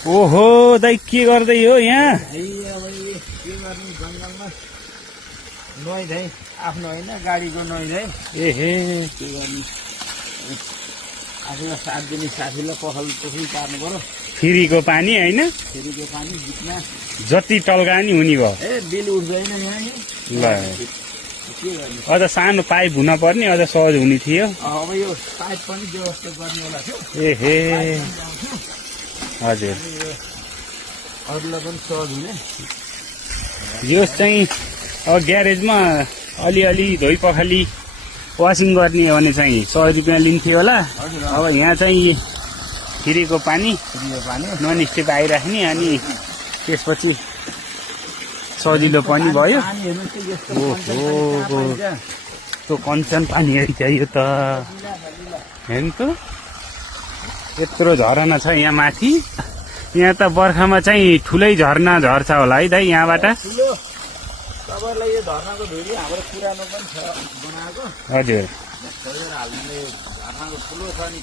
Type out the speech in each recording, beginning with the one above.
ओहो दाइ के गर्दै हो यहाँ? के गर्ने जङ्गलमा नोइज है, आफ्नो होइन गाडीको नोइज है। एहे के गर्ने आफूलाई साथ दिने साथीलाई पसल त्यसै पार्नु पर्यो। फ्रीको पानी होइन, फेरिको पानी बिचमा जति टल्का नि हुने भयो। बिल उठ्दैन यहाँ नि। ल के गर्ने अझ सानो पाइप हुन पर्ने, अझ सहज हुने थियो। अब यो पाइप पनि व्यवस्था गर्ने होला थियो। एहे हजुर, अरूलाई पनि सहज हुने। यो चाहिँ अब ग्यारेजमा अलिअलि धोइ पखाली वासिङ गर्ने हो भने चाहिँ 100 रुपियाँ लिन्थ्यो होला। हजुर अब यहाँ चाहिँ फ्रीको पानी यो पानी नन स्टिप आइराख्ने, अनि त्यसपछि सजिलो पनि भयो। पानी हेर्नु चाहिँ यस्तो ओहो त्यो कञ्चन पानी रहेछ यो त। हेर्नु त यत्रो झरना छ यहाँ माथि। यहाँ त बर्खामा चाहिँ ठुलै झरना झर्छ होला है दाइ यहाँबाट। ठुलो तपाईँलाई यो धर्नाको धुरी हाम्रो पुरानो पनि छ बनाएको। हजुर, खोजेर हाल्ने धर्नाको ठुलो छ नि।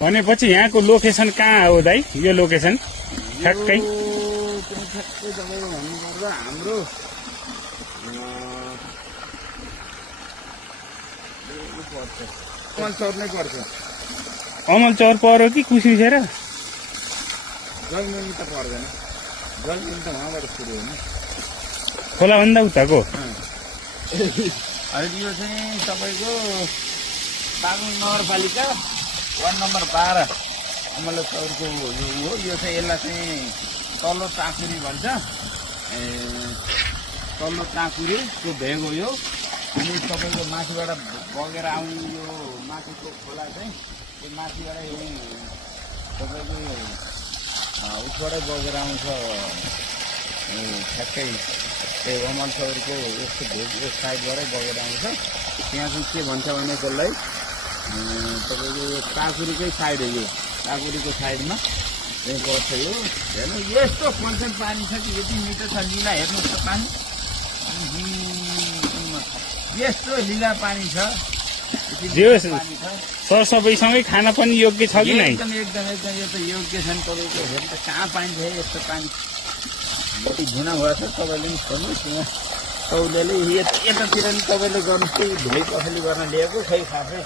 भनेपछि यहाँको लोकेसन कहाँ हो दाइ? यो लोकेसन ठ्याक्कै ठ्याक्कै तपाईँको भन्नुपर्दा हाम्रो चौर नै पर्छ। अमल चौर पऱ्यो कि कुसिसेर? जलमुनि त पर्दैन, जलमुनि त उहाँबाट सुरु हो नि। खोलाभन्दा उताको? अहिले यो चाहिँ तपाईँको बागलुङ नगरपालिका वार्ड नम्बर 12 अमल चौरको यो हो। यो चाहिँ यसलाई चाहिँ तल्लो टाँकुरी भन्छ। तल्लो टाँकुरीको भेग हो यो। अनि तपाईँको माथिबाट बगेर आउने यो माथिको खोला चाहिँ त्यो माथिबाट यही तपाईँको उसबाटै बगेर आउँछ ठ्याक्कै त्यो अमल चौरको यस्तो भेग एक साइडबाटै बगेर आउँछ। त्यहाँ चाहिँ के भन्छ भने त्यसलाई तपाईँको यो टाँकुरीकै साइड हो। यो टाँकुरीको साइडमा त्यही पर्छ यो। हेर्नु यस्तो कञ्चन पानी छ कि यति मिठो छ। लिला हेर्नुहोस् त पानी, यस्तो लिला पानी छ। सरसफाइसँगै खान पनि योग्य छ कि नै? एकदम एकदम एकदम यो त योग्य छ नि। तपाईँको हेर्नु त कहाँ पाइन्छ यस्तो पानी। यति धुना भएछ तपाईँले पनि खोज्नुहोस् यहाँ तौलेले यतातिर नि तपाईँले गर्नुहोस् कि धोइ पखाली गर्न ल्याएको खै खासै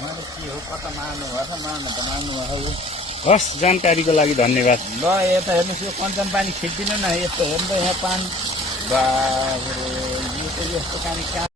उहाँले के हो कता मार्नु भएको छ। मार्नु त मार्नु भएको यो। हस्, जानकारीको लागि धन्यवाद। ल यता हेर्नुहोस् यो कञ्चन पानी खिच्दिनु न। यस्तो हेर्नु त यहाँ पानी बाबरे, यो त यस्तो पानी कहाँ